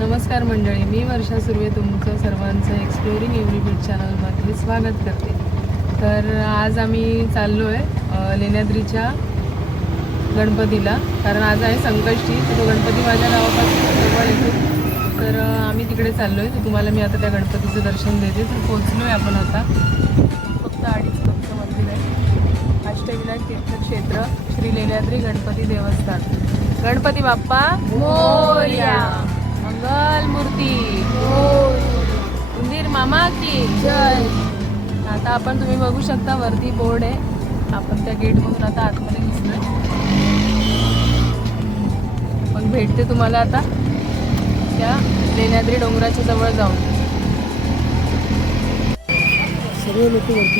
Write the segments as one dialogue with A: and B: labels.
A: नमस्कार मंडळी मी वर्षा सुर्वे तुमचं सर्वांचं एक्सप्लोरिंग एव्हरीबीट चॅनलमध्ये स्वागत करते. तर आज आम्ही चाललो आहे लेण्याद्रीच्या गणपतीला. कारण आज आहे संकष्टी तर तो गणपती माझ्या गावापासून जवळ येतो. तर आम्ही तिकडे चाललो आहे तर तुम्हाला मी आता त्या गणपतीचं दर्शन देते. तर पोचलो आहे आपण आता. फक्त अडीच फक्त मंदिर आहे. अष्टविनायक तीर्थक्षेत्र श्री लेण्याद्री गणपती देवस्थान. गणपती बाप्पा मोर्या. मंगल मूर्ती. उंदीर मामा की. जय. आता आपण तुम्ही बघू शकता वरती बोर्ड आहे. आपण त्या गेटमधून आता आतमध्ये दिसतोय. मग भेटते तुम्हाला आता त्या लेण्याद्री डोंगराच्या जवळ जाऊन.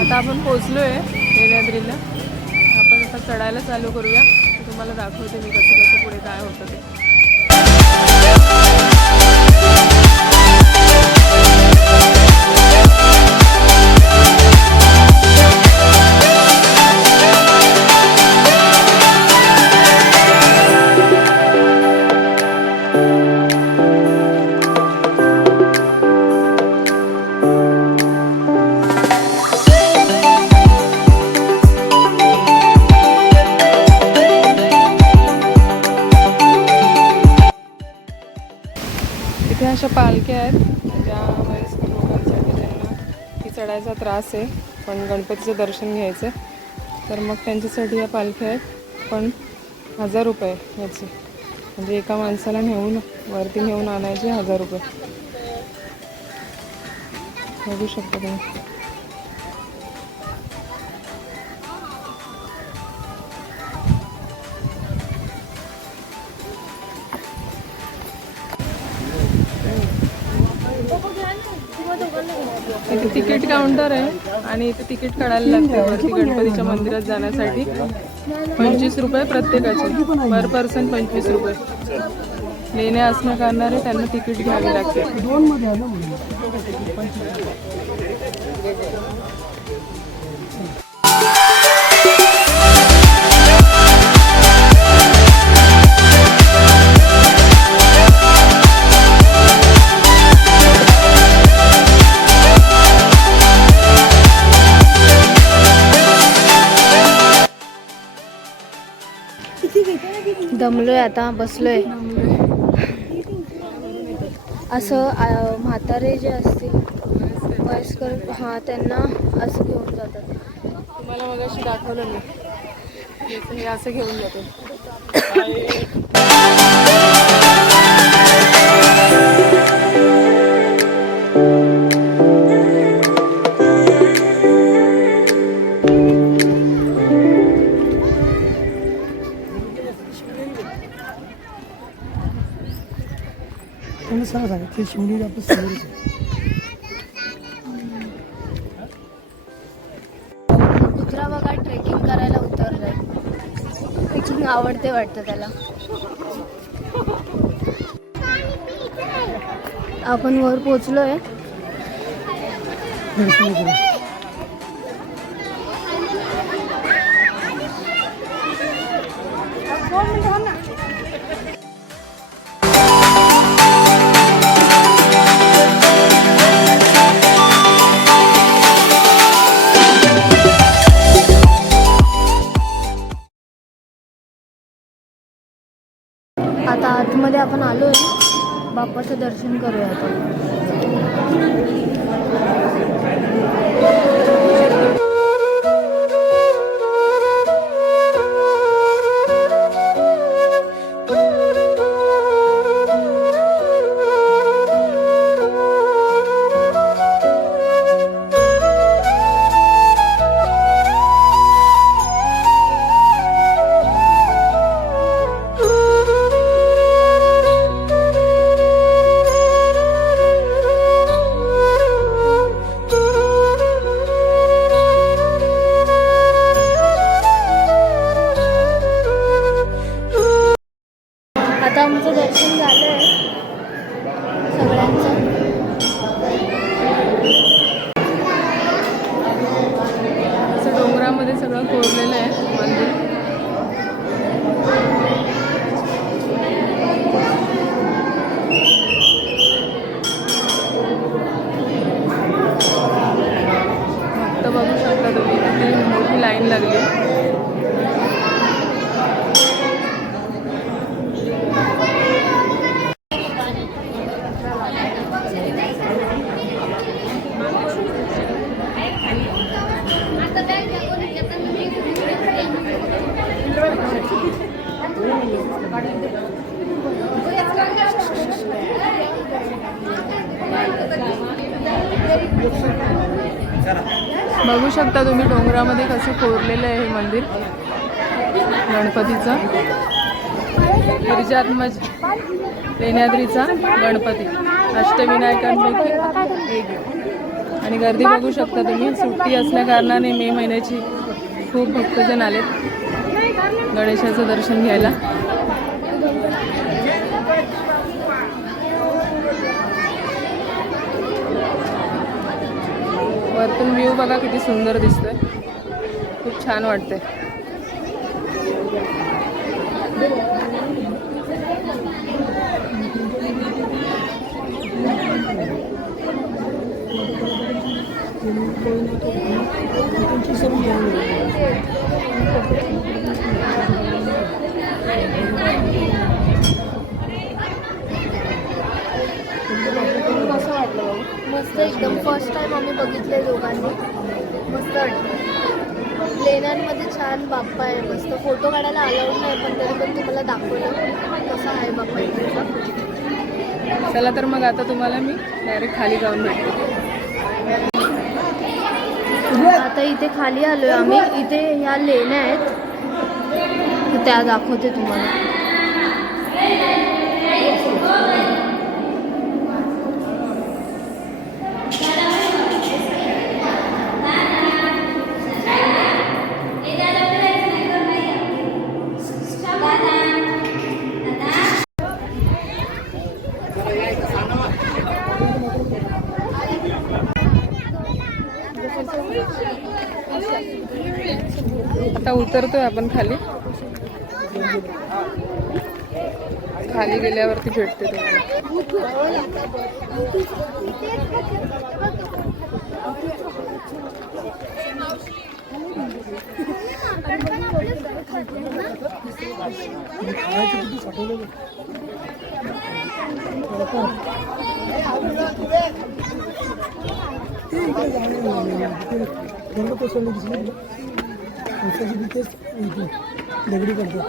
A: आता आपण पोहोचलोय लेण्याद्रीला. आपण आता चढायला चालू करूया. तुम्हाला दाखवते मी कसं कसं पुढे काय होतं ते. Thank you. चढायचा त्रास आहे पण गणपतीचं दर्शन घ्यायचं. तर मग त्यांच्यासाठी या पालख्या आहेत पण हजार रुपये याची. म्हणजे एका माणसाला नेऊन वरती नेऊन आणायचे हजार रुपये. बघू शकता तुम्ही. इथे तिकीट काउंटर आहे आणि इथे तिकीट काढायला लागते वरती गणपतीच्या मंदिरात जाण्यासाठी. पंचवीस रुपये प्रत्येकाचे. पर पर्सन पंचवीस रुपये. लेणे असण्या करणारे त्यांना तिकीट घ्यावे लागते.
B: दमलोय आता बसलोय. असं म्हातारे जे असतील वयस्कर हा त्यांना असं घेऊन जातात.
A: तुम्हाला मग अशी दाखवलं मी. हे असं घेऊन जाते.
C: त्यांना सांगा सांगा. ते शिवणी आपलं समोरच आहे.
B: कुत्रा बघा ट्रेकिंग करायला उतरलाय. ट्रेकिंग आवडते वाटतं त्याला. आपण वर पोचलोय आता आतमध्ये आपण आलो आहे बाप्पाचं दर्शन करूया आता. लाईन लागली.
A: बघू शकता तुम्ही डोंगरामध्ये कसं कोरलेलं आहे हे मंदिर. गणपतीचं. गिरिजात्मज लेण्याद्रीचा गणपती. अष्टविनायकांपैकी एक. आणि गर्दी बघू शकता तुम्ही. सुट्टी असल्या कारणाने मे महिन्याची खूप भक्तजन आलेत. गणेशाचं दर्शन घ्यायला. वरतून व्ह्यू बघा किती सुंदर दिसतोय. खूप छान वाटतंय
C: त्यांची सर्व जाण आहे.
B: कसं वाटलं बाबू? मस्त एकदम फर्स्ट टाइम आम्ही बघितलंय दोघांनी वाटलं लेण्यांमध्ये छान बाप्पा आहे मस्त. फोटो काढायला अलाउड नाही पण तरी पण तुम्हाला दाखवलं कसं आहे बाप्पा इकडचा.
A: चला तर मग आता तुम्हाला मी डायरेक्ट खाली जाऊन भेटते.
B: आता इथे खाली आलोय आम्ही. इथे ह्या लेण्या आहेत. त्या दाखवते तुम्हाला.
A: आता उतरतोय आपण खाली. खाली गेल्यावरती भेटते तुम्हाला.
C: दगडी पडतात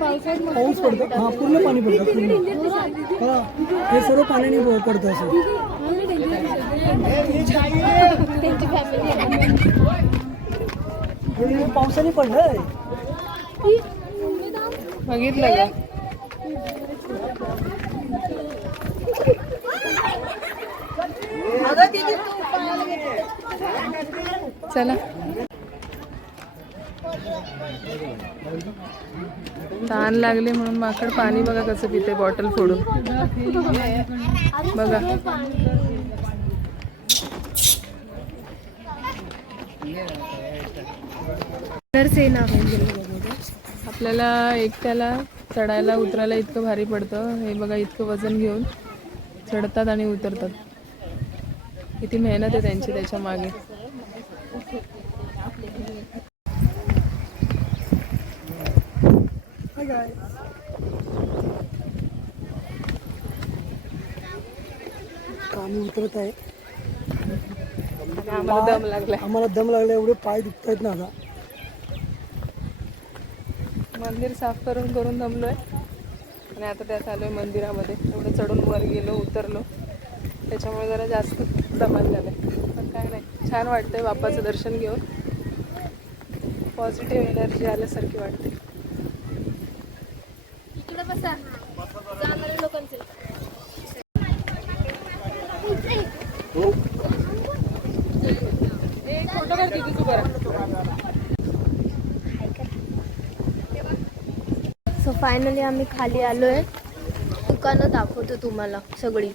C: पाऊस पडतो. हा पूर्ण पाणी पडतं. पूर्ण. हा हे सर्व पाण्याने पडतं असं. हे पावसाने पडलंय
A: बघितलं का? चला. तहान लागले म्हणून माकड पाणी बघा कसं पिते बॉटल फोडून. बघा. आपल्याला एकट्याला चढायला उतरायला इतकं भारी पडतं. हे बघा इतकं वजन घेऊन चढतात आणि उतरतात. किती मेहनत आहे त्यांची
C: त्याच्यामागे. Guys. आम्ही उतरत आहे.
A: आम्हाला दम लागलाय.
C: आम्हाला दम लागला एवढे पाय दुखत आहेत ना आता.
A: मंदिर साफ करून करून दमलोय. आणि आता त्यात आलोय मंदिरामध्ये. एवढं चढून वर गेलो उतरलो. त्याच्यामुळे जरा जास्त दमाल झालंय. पण काय नाही छान वाटतंय बाप्पाचं दर्शन घेऊन. पॉझिटिव्ह एनर्जी आल्यासारखी वाटते
B: इकडे बसा जाणारे लोकांचे
A: एक फोटो काढ किती तू करा
B: सो फायनली आम्ही खाली आलोय. दुकानं दाखवतो तुम्हाला सगळी.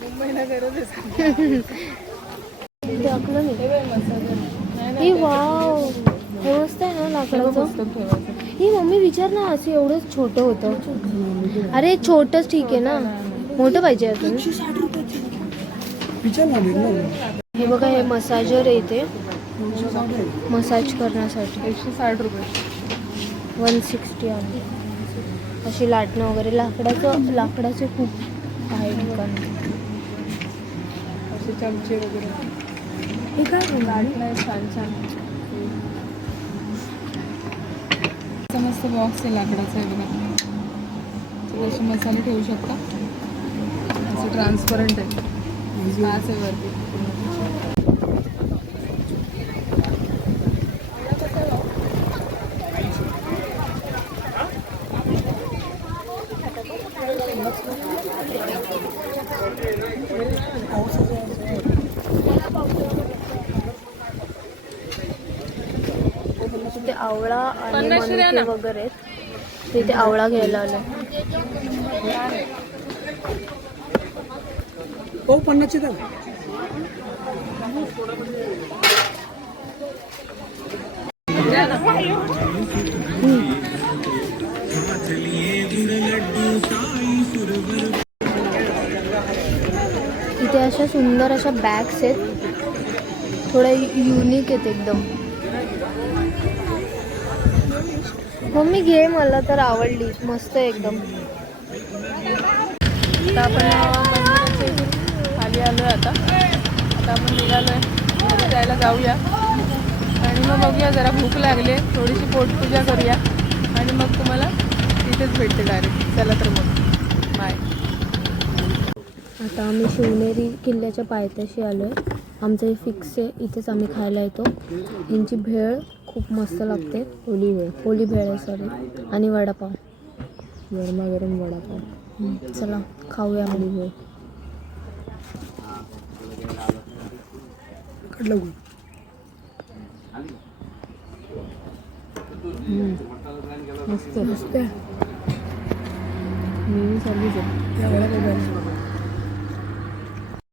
A: मुंबईला गरज आहे हे मसाला. नाही
B: ही वाव. हे मस्त आहे ना लाकडाचं. ही मम्मी विचार ना असं एवढंच छोटं होतं. अरे छोटच ठीक आहे ना. मोठं पाहिजे अजून. हे बघा हे मसाजर आहे इथे.
C: आहे.
B: मसाज करण्यासाठी.
A: एकशे साठ रुपये.
B: वन सिक्स्टी आहे. अशी लाटणं वगैरे. लाकडाचं लाकडाचे खूप आहे दुकान
A: असे चमचे वगैरे.
B: हे काय
A: लाटणं आहे छान. छान मस्त बॉक्स आहे लाकडाचा आहे बघा असे मसाले ठेवू शकता? असं ट्रान्सपरंट आहे. काच आहे वरती
B: तिथे आवळा आणि
A: पन्नासशे द्या
B: मनुके
A: ना.
B: वगैरे आहेत तिथे आवळा घ्यायला आलं
C: हो पन्नासचे
A: ना.
B: इथे अशा सुंदर अशा बॅग्स आहेत थोड्या युनिक आहेत एकदम मम्मी घे मला तर आवडली. मस्त आहे एकदम.
A: आता आपण खाली आलो आहे आता. आता आपण निघालो आहे जायला जाऊया. आणि मग बघूया जरा भूक लागली थोडीशी पोटपूजा करूया. आणि मग तुम्हाला तिथेच भेटते डायरेक्ट चला तर मग. बाय
B: आता आम्ही शिवनेरी किल्ल्याच्या पायथ्याशी आलो आहे आमचं हे फिक्स आहे. इथेच आम्ही खायला येतो. यांची भेळ खूप मस्त लागते. होली भेळ होली भेळ आहे सॉरी आणि वडापाव. गरमागरम वडापाव. चला खाऊया होली भेळ
A: मस्त
B: मस्त
A: नेहमी सर्विस